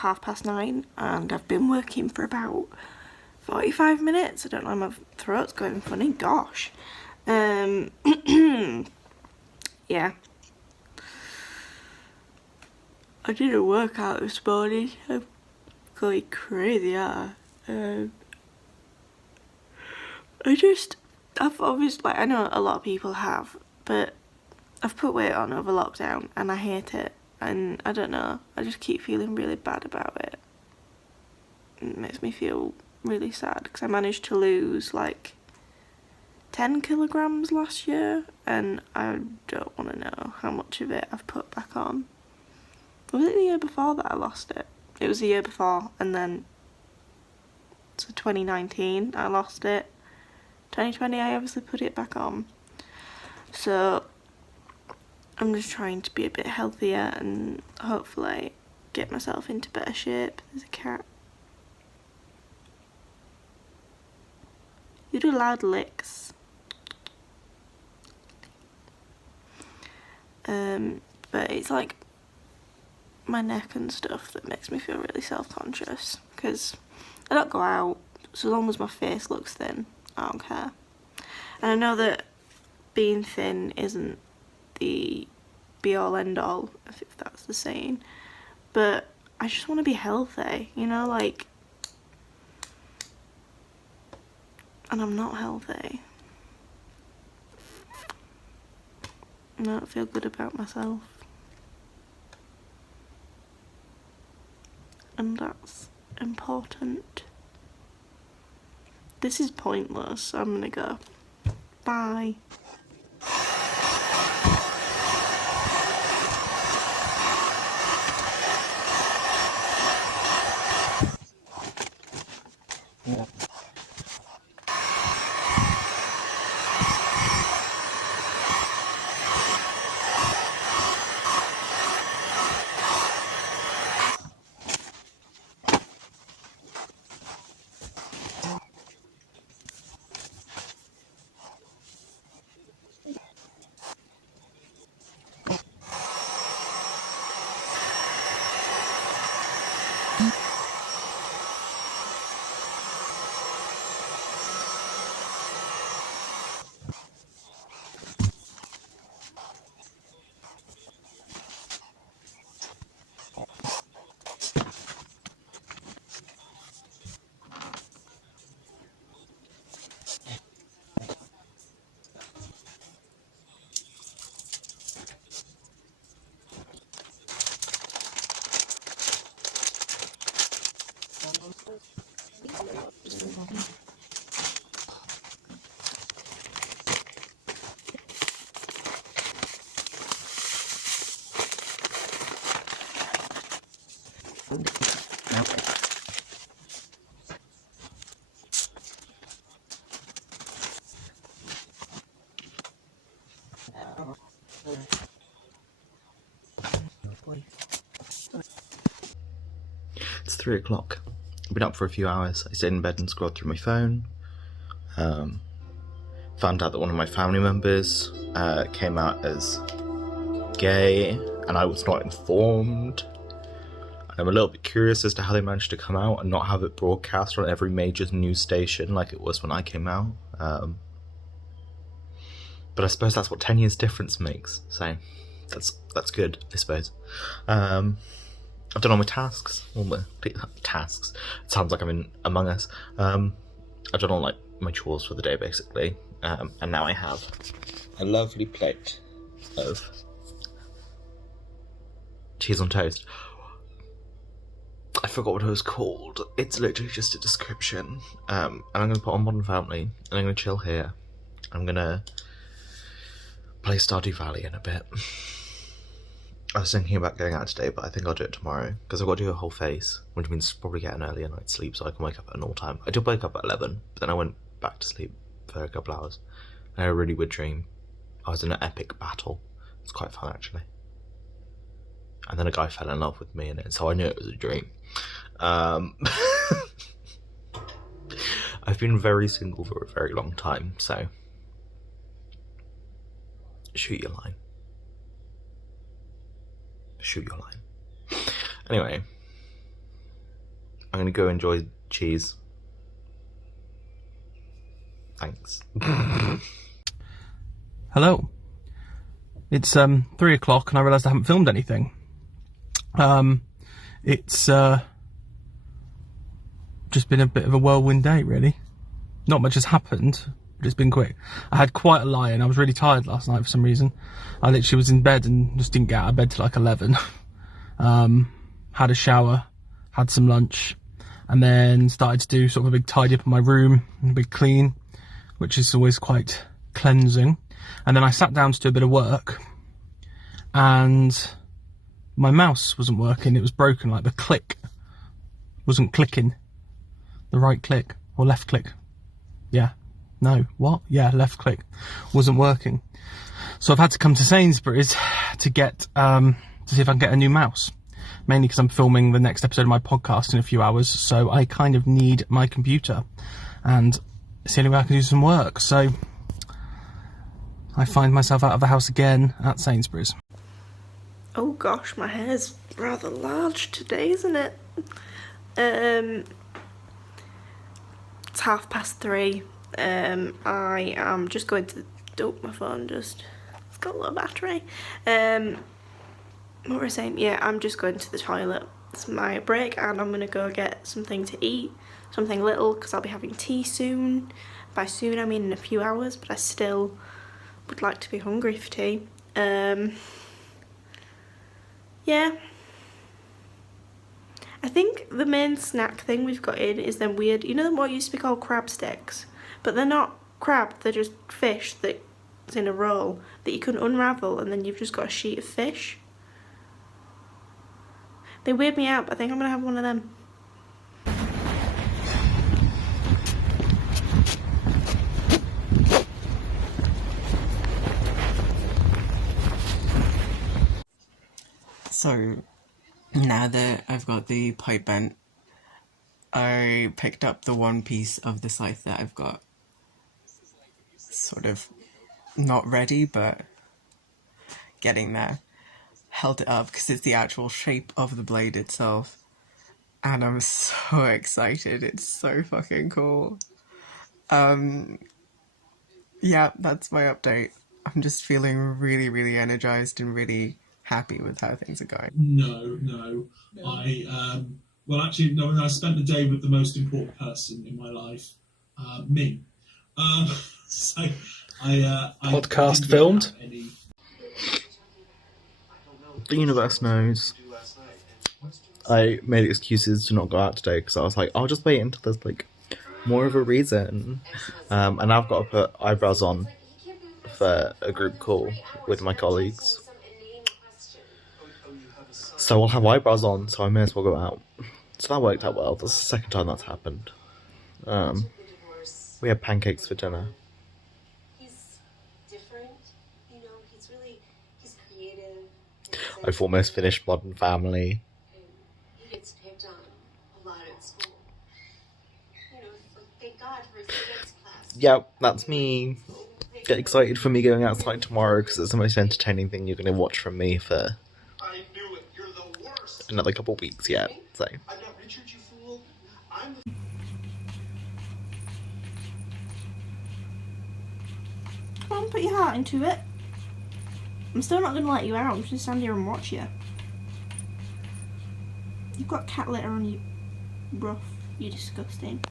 about 9:30 and I've been working for about 45 minutes. I don't know, my throat's going funny, gosh. Yeah. I did a workout this morning. I'm going crazy, yeah. I've obviously, I know a lot of people have, but I've put weight on over lockdown and I hate it. And I don't know, I just keep feeling really bad about it. It makes me feel really sad because I managed to lose like 10 kilograms last year and I don't want to know how much of it I've put back on. Was it the year before that I lost it? It was the year before, and then so 2019 I lost it. 2020 I obviously put it back on. So I'm just trying to be a bit healthier and hopefully get myself into better shape. There's a cat. You do loud licks. But it's like my neck and stuff that makes me feel really self-conscious because I don't go out, so long as my face looks thin, I don't care. And I know that being thin isn't the be-all end-all, if that's the saying, but I just want to be healthy, you know, like, and I'm not healthy. I don't feel good about myself. And that's important. This is pointless, so I'm gonna go. Bye. Yeah. It's 3 o'clock. I've been up for a few hours. I stayed in bed and scrolled through my phone. Found out that one of my family members came out as gay, and I was not informed. I'm a little bit curious as to how they managed to come out and not have it broadcast on every major news station like it was when I came out. But I suppose that's what 10 years difference makes, so that's good, I suppose. I've done all my tasks, tasks. It sounds like I'm in Among Us. I've done all like my chores for the day basically, and now I have a lovely plate of cheese on toast. I forgot what it was called. It's literally just a description. And I'm gonna put on Modern Family, and I'm gonna chill here. I'm gonna play Stardew Valley in a bit. I was thinking about going out today, but I think I'll do it tomorrow because I've got to do a whole face, which means probably get an earlier night's sleep so I can wake up at a normal time. I did wake up at 11, but then I went back to sleep for a couple hours. I had a really weird dream. I was in an epic battle. It's quite fun actually. And then a guy fell in love with me in it, so I knew it was a dream. I've been very single for a very long time, so shoot your line. Shoot your line. Anyway, I'm gonna go enjoy cheese. Thanks. Hello. It's 3 o'clock and I realised I haven't filmed anything. It's just been a bit of a whirlwind day, really. Not much has happened, but it's been quick. I had quite a lie-in. I was really tired last night for some reason. I literally was in bed and just didn't get out of bed till like 11. Had a shower, had some lunch, and then started to do sort of a big tidy up in my room, and a big clean, which is always quite cleansing. And then I sat down to do a bit of work, and my mouse wasn't working. It was broken, like the click wasn't clicking. The right click, or left click. Yeah. No, what? Yeah, left click wasn't working. So I've had to come to Sainsbury's to get, to see if I can get a new mouse. Mainly because I'm filming the next episode of my podcast in a few hours, so I kind of need my computer. And it's the only way I can do some work, so I find myself out of the house again at Sainsbury's. Oh gosh, my hair's rather large today, isn't it? It's 3:30. I am just going to... Oh, my phone just... It's got a low battery. What were I saying? Yeah, I'm just going to the toilet. It's my break and I'm going to go get something to eat. Something little, because I'll be having tea soon. By soon, I mean in a few hours, but I still would like to be hungry for tea. Yeah. I think the main snack thing we've got in is them weird, you know what used to be called crab sticks? But they're not crab, they're just fish that's in a roll that you can unravel and then you've just got a sheet of fish. They weird me out, but I think I'm going to have one of them. So, now that I've got the pipe bent, I picked up the one piece of the scythe that I've got sort of not ready, but getting there. Held it up because it's the actual shape of the blade itself. And I'm so excited. It's so fucking cool. Yeah, that's my update. I'm just feeling really, really energized and really happy with how things are going. No. Well, actually, no. I spent the day with the most important person in my life, me. So Podcast filmed. The universe knows. I made excuses to not go out today because I was like, I'll just wait until there's like more of a reason. And I've got to put eyebrows on for a group call with my colleagues. So I'll have eyebrows on, so I may as well go out. So that worked out well. That's the second time that's happened. We had pancakes for dinner. He's different, you know, he's creative. I've almost finished Modern Family. He gets picked on a lot at school. You know, it's like, thank God for his dance class. Yep, that's me. Get excited for me going outside tomorrow because it's the most entertaining thing you're going to watch from me for another couple of weeks yet. So. Come on, put your heart into it. I'm still not going to let you out. I'm just going to stand here and watch you. You've got cat litter on your ruff. You're disgusting.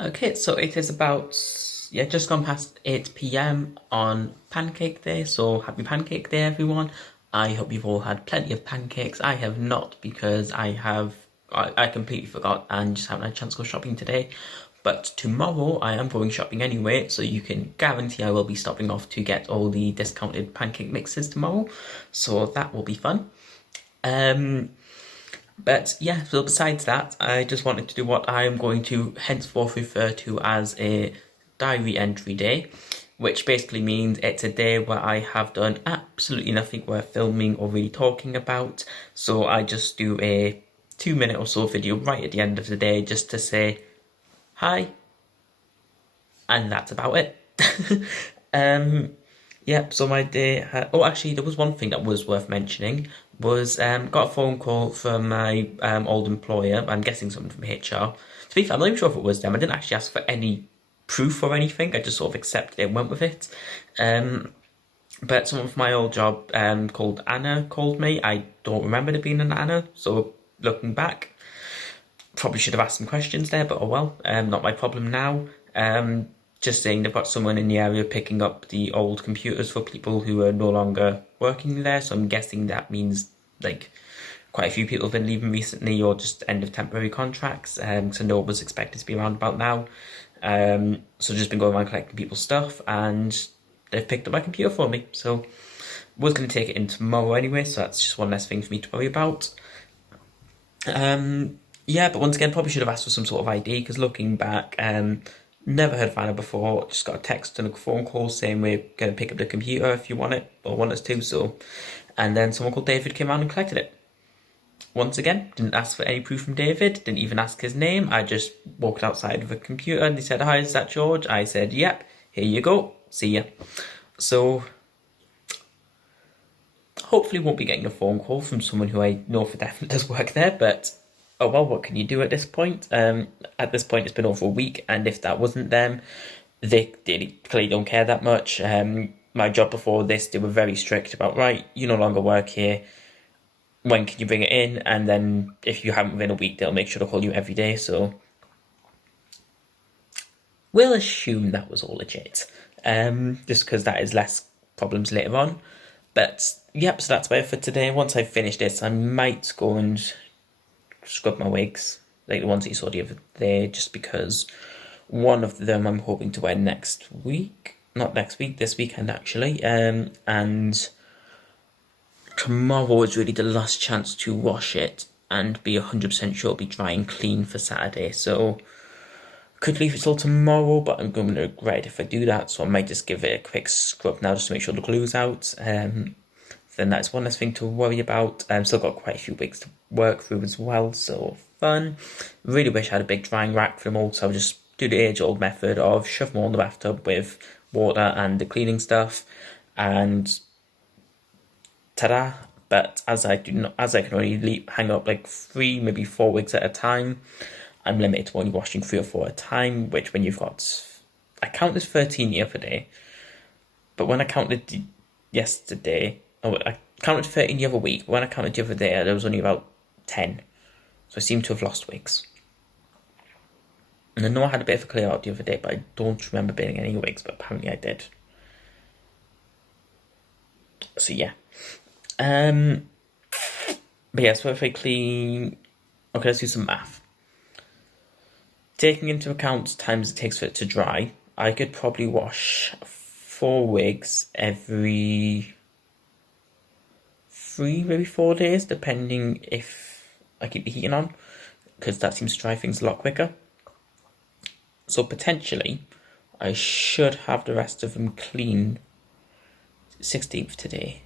Okay, so it is about, just gone past 8 p.m. on Pancake Day, so happy Pancake Day, everyone. I hope you've all had plenty of pancakes. I have not, because I completely forgot and just haven't had a chance to go shopping today. But tomorrow I am going shopping anyway, so you can guarantee I will be stopping off to get all the discounted pancake mixes tomorrow, so that will be fun. But yeah, so besides that, I just wanted to do what I am going to henceforth refer to as a diary entry day, which basically means it's a day where I have done absolutely nothing worth filming or really talking about. So I just do a 2-minute or so video right at the end of the day just to say hi, and that's about it. Yep, so my day actually, there was one thing that was worth mentioning, was got a phone call from my old employer. I'm guessing someone from HR. To be fair, I'm not even sure if it was them. I didn't actually ask for any proof or anything. I just sort of accepted it and went with it. But someone from my old job called Anna called me. I don't remember there being an Anna, so looking back, probably should have asked some questions there, but oh well, not my problem now. Just saying they've got someone in the area picking up the old computers for people who are no longer working there, so I'm guessing that means like quite a few people have been leaving recently, or just end of temporary contracts, because I know it was expected to be around about now. So just been going around collecting people's stuff, and they've picked up my computer for me, so was going to take it in tomorrow anyway, so that's just one less thing for me to worry about. Yeah, but once again, probably should have asked for some sort of ID, because looking back, never heard of Anna before, just got a text and a phone call saying we're going to pick up the computer if you want it, or want us to, so. And then someone called David came around and collected it. Once again, didn't ask for any proof from David, didn't even ask his name, I just walked outside of a computer and they said, hi, is that George? I said, yep, here you go, see ya. So, hopefully won't be getting a phone call from someone who I know for definite does work there, but oh well, what can you do at this point? At this point, it's been over a week, and if that wasn't them, they clearly don't care that much. My job before this, they were very strict about, right, you no longer work here, when can you bring it in? And then if you haven't within a week, they'll make sure to call you every day, so we'll assume that was all legit, just because that is less problems later on. But yep, so that's about it for today. Once I've finished this, I might go and scrub my wigs, like the ones that you saw the other day, just because one of them I'm hoping to wear next week. Not next week, this weekend actually. And tomorrow is really the last chance to wash it and be 100% sure it'll be dry and clean for Saturday. So could leave it till tomorrow, but I'm going to regret it if I do that. So I might just give it a quick scrub now just to make sure the glue's out. Then that's one less thing to worry about. Still got quite a few wigs to work through as well, so fun. Really wish I had a big drying rack for them all, so I'll just do the age-old method of shove them all in the bathtub with water and the cleaning stuff, and ta-da. But as I can only hang up like 3, maybe 4 wigs at a time, I'm limited to only washing 3 or 4 at a time, which when you've got, I counted 13 the other day, but when I counted yesterday, I counted 13 the other week, but when I counted the other day, there was only about 10. So I seem to have lost wigs. And I know I had a bit of a clear out the other day, but I don't remember burning any wigs, but apparently I did. So yeah. But yeah, so if I clean... Okay, let's do some math. Taking into account times it takes for it to dry, I could probably wash 4 wigs every 3, maybe 4 days, depending if I keep the heating on, because that seems to dry things a lot quicker. So potentially, I should have the rest of them clean 16th today.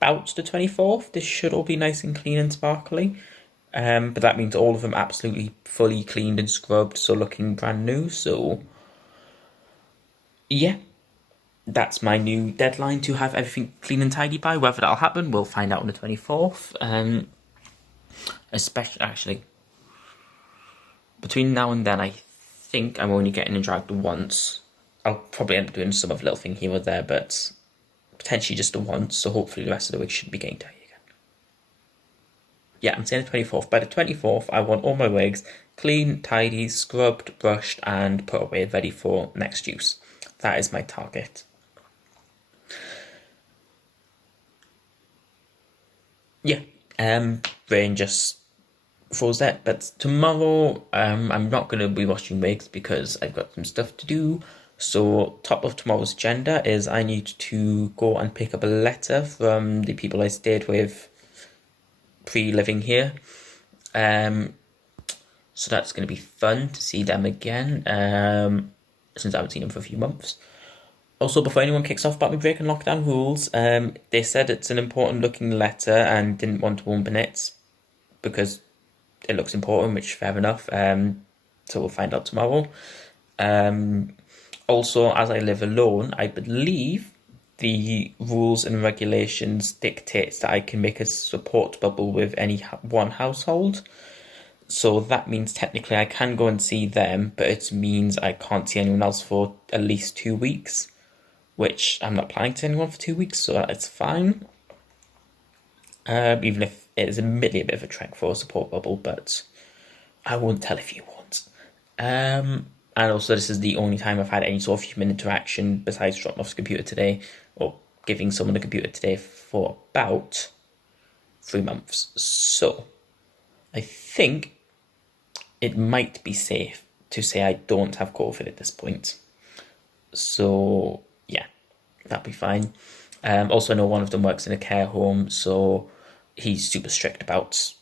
About the 24th, this should all be nice and clean and sparkly. But that means all of them absolutely fully cleaned and scrubbed, so looking brand new. So yeah, that's my new deadline to have everything clean and tidy by. Whether that'll happen, we'll find out on the 24th. Especially, actually, between now and then, I think I'm only getting in dragged once. I'll probably end up doing some other little thing here or there, but potentially just the once, so hopefully the rest of the week should be getting tidy again. Yeah, I'm saying the 24th. By the 24th, I want all my wigs clean, tidy, scrubbed, brushed, and put away, ready for next use. That is my target. Yeah, brain just froze that. But tomorrow, I'm not going to be washing wigs because I've got some stuff to do. So, top of tomorrow's agenda is I need to go and pick up a letter from the people I stayed with pre-living here. So that's going to be fun to see them again, since I haven't seen them for a few months. Also, before anyone kicks off about me breaking lockdown rules, they said it's an important looking letter and didn't want to open it because it looks important, which fair enough. So we'll find out tomorrow. Also, as I live alone, I believe the rules and regulations dictates that I can make a support bubble with any one household. So that means technically I can go and see them, but it means I can't see anyone else for at least 2 weeks, which I'm not planning to see anyone for 2 weeks, so it's fine. Even if it is admittedly a bit of a trek for a support bubble, but I won't tell if you want. And also, this is the only time I've had any sort of human interaction besides dropping off the computer today, or giving someone a computer today, for about 3 months. So, I think it might be safe to say I don't have COVID at this point. So, yeah, that'll be fine. Also, I know one of them works in a care home, so he's super strict about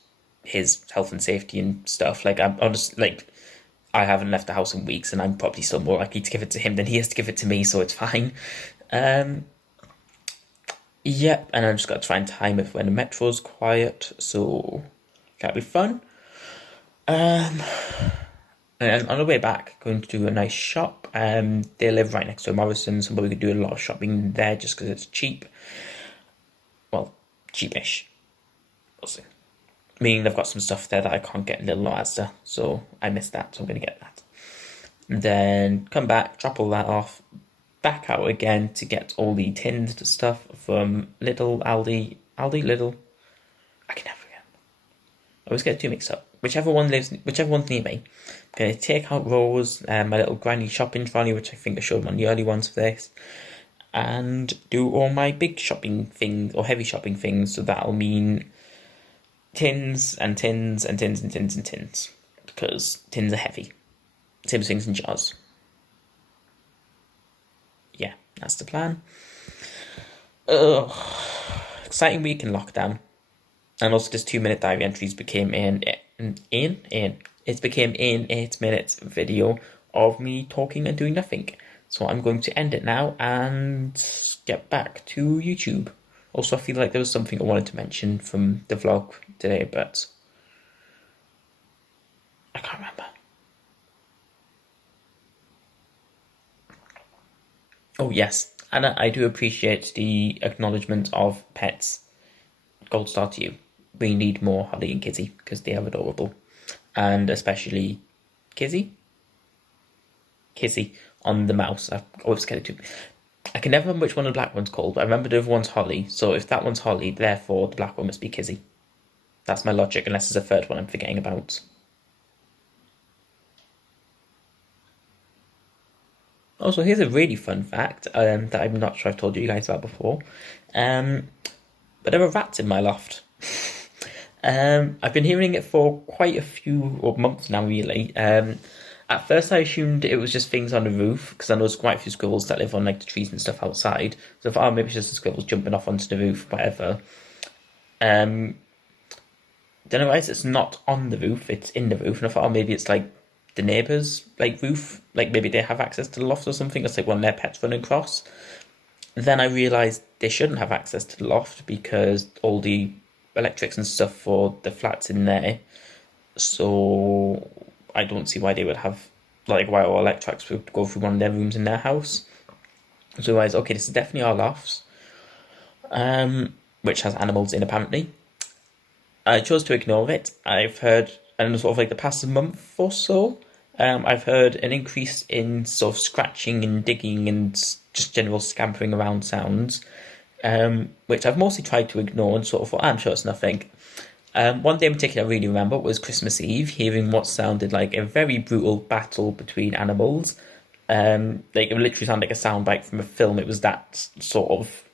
his health and safety and stuff. Like, I'm honest, like, I haven't left the house in weeks, and I'm probably still more likely to give it to him than he has to give it to me, so it's fine. Yep, and I just got to try and time it when the metro's quiet, so that'll be fun. And on the way back, going to do a nice shop. They live right next to Morrison's, so we could do a lot of shopping there just because it's cheap. Well, cheapish. We'll see. Meaning they've got some stuff there that I can't get in Little Asda, so I missed that, so I'm going to get that. And then come back, drop all that off, back out again to get all the tinned stuff from Lidl, Aldi, Lidl. I can never forget. I always get two mixed up. Whichever one's near me. I'm going to take out Rose, my little granny shopping trolley, which I think I showed on the early ones for this, and do all my big shopping things, or heavy shopping things, so that'll mean tins and tins and tins and tins and tins, because tins are heavy. Same as things in jars. Yeah, that's the plan. Exciting week in lockdown. And also this 2-minute diary entries became it became an 8-minute video of me talking and doing nothing. So I'm going to end it now and get back to YouTube. Also, I feel like there was something I wanted to mention from the vlog today, but I can't remember. Oh yes, and I do appreciate the acknowledgement of pets. Gold star to you. We need more Holly and Kizzy because they are adorable. And especially Kizzy on the mouse. I always get it too. I can never remember which one of the black one's called, but I remember the other one's Holly. So if that one's Holly, therefore the black one must be Kizzy. That's my logic, unless there's a third one I'm forgetting about. Also, here's a really fun fact that I'm not sure I've told you guys about before. But there are rats in my loft. I've been hearing it for quite a few months now, really. At first, I assumed it was just things on the roof, because I know there's quite a few squirrels that live on like the trees and stuff outside. So I thought, maybe it's just the squirrels jumping off onto the roof, whatever. Then I realised it's not on the roof, it's in the roof, and I thought, maybe it's like the neighbour's like roof, like maybe they have access to the loft or something. It's like one of their pets running across. Then I realised they shouldn't have access to the loft because all the electrics and stuff for the flats in there. So I don't see why they would have, like, why all electrics would go through one of their rooms in their house. So I realised, okay, this is definitely our lofts, which has animals in apparently. I chose to ignore it. I've heard, and sort of like the past month or so, I've heard an increase in sort of scratching and digging and just general scampering around sounds, which I've mostly tried to ignore and sort of thought, I'm sure it's nothing. One day in particular I really remember was Christmas Eve, hearing what sounded like a very brutal battle between animals. Like it literally sounded like a soundbite from a film. It was that sort of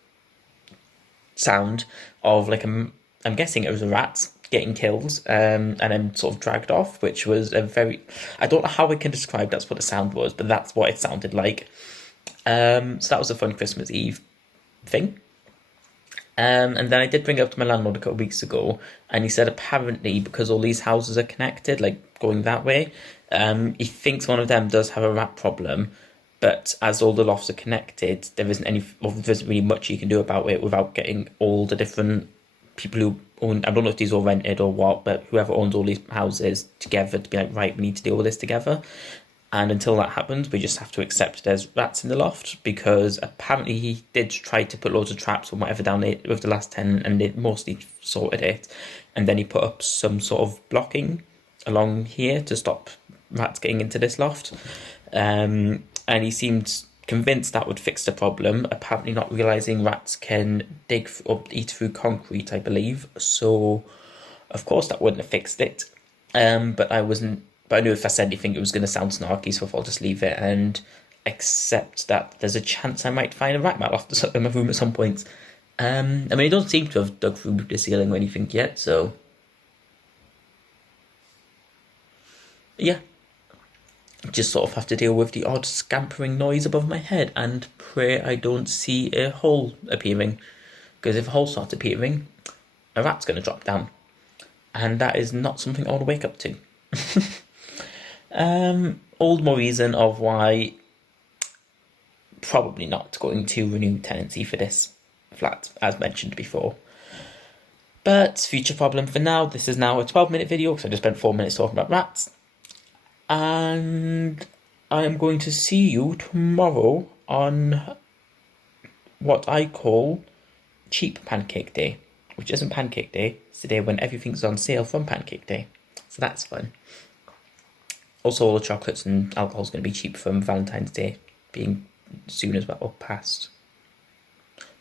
sound of like I'm guessing it was a rat getting killed, and then sort of dragged off, which was a very, I don't know how I can describe that's what the sound was, but that's what it sounded like. So that was a fun Christmas Eve thing. And then I did bring it up to my landlord a couple of weeks ago, and he said apparently because all these houses are connected, like going that way, he thinks one of them does have a rat problem, but as all the lofts are connected, there isn't really much you can do about it without getting all the different people who own, I don't know if these are rented or what, but whoever owns all these houses together to be like, right, we need to deal with this together. And until that happens, we just have to accept there's rats in the loft, because apparently he did try to put loads of traps or whatever down it with the last tenant, and it mostly sorted it. And then he put up some sort of blocking along here to stop rats getting into this loft. And he seemed convinced that would fix the problem, apparently not realising rats can dig or eat through concrete, I believe. So, of course, that wouldn't have fixed it. But I knew if I said anything, it was going to sound snarky, so I thought I'll just leave it and accept that there's a chance I might find a rat loft in my room at some point. I mean, it doesn't seem to have dug through the ceiling or anything yet, so yeah. Just sort of have to deal with the odd scampering noise above my head and pray I don't see a hole appearing. Because if a hole starts appearing, a rat's going to drop down. And that is not something I want to wake up to. All the more reason of why probably not going to renew tenancy for this flat, as mentioned before. But future problem for now. This is now a 12-minute video because I just spent 4 minutes talking about rats. And I am going to see you tomorrow on what I call Cheap Pancake Day, which isn't Pancake Day. It's the day when everything's on sale from Pancake Day. So that's fun. Also, all the chocolates and alcohol is going to be cheap from Valentine's Day being soon as well, or past.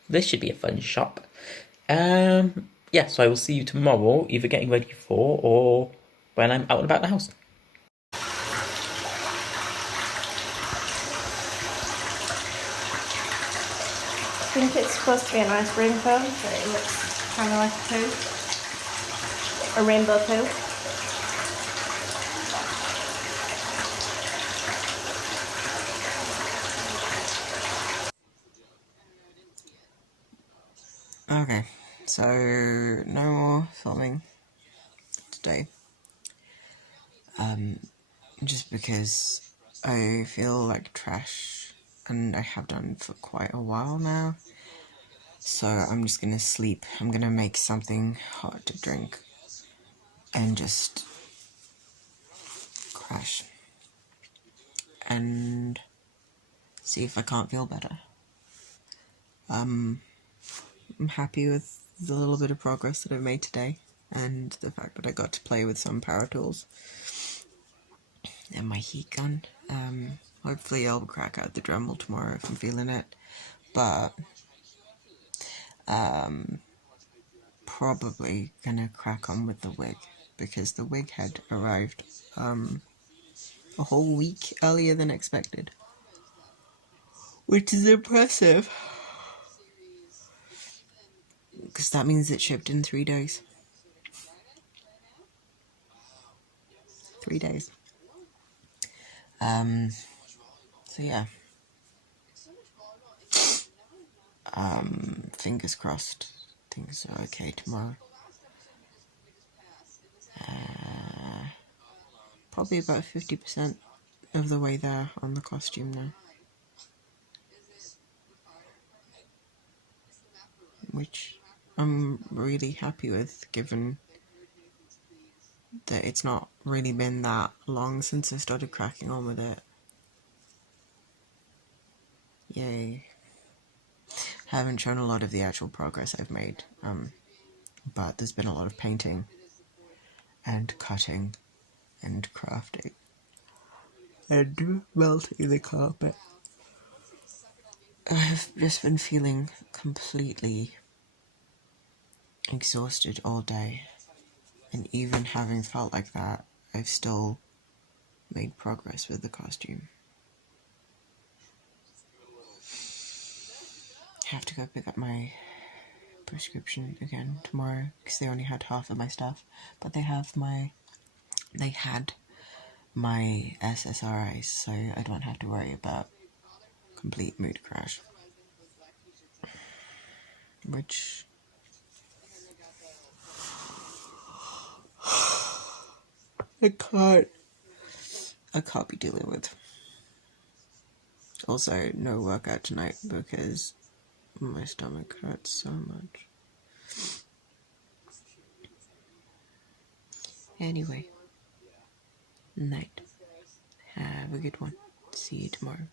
This should be a fun shop. Yeah, so I will see you tomorrow, either getting ready for or when I'm out and about the house. I think it's supposed to be a nice ring phone, but it looks kind of like a poo. A rainbow poo. Okay, so no more filming today. Just because I feel like trash, and I have done for quite a while now. So I'm just gonna sleep. I'm gonna make something hot to drink and just crash and see if I can't feel better. I'm happy with the little bit of progress that I've made today, and the fact that I got to play with some power tools and my heat gun. Hopefully I'll crack out the Dremel tomorrow if I'm feeling it, but probably gonna crack on with the wig, because the wig had arrived a whole week earlier than expected, which is impressive, because that means it shipped in 3 days. 3 days. So yeah. Fingers crossed things are okay tomorrow. Probably about 50% of the way there on the costume now. Which I'm really happy with, given that it's not really been that long since I started cracking on with it. Yay. I haven't shown a lot of the actual progress I've made, but there's been a lot of painting and cutting and crafting and melting the carpet. I've just been feeling completely exhausted all day, And even having felt like that, I've still made progress with the costume. I have to go pick up my prescription again tomorrow because they only had half of my stuff, but they had my SSRIs, so I don't have to worry about complete mood crash. Which I can't be dealing with. Also, no workout tonight because my stomach hurts so much. Anyway, night. Have a good one. See you tomorrow.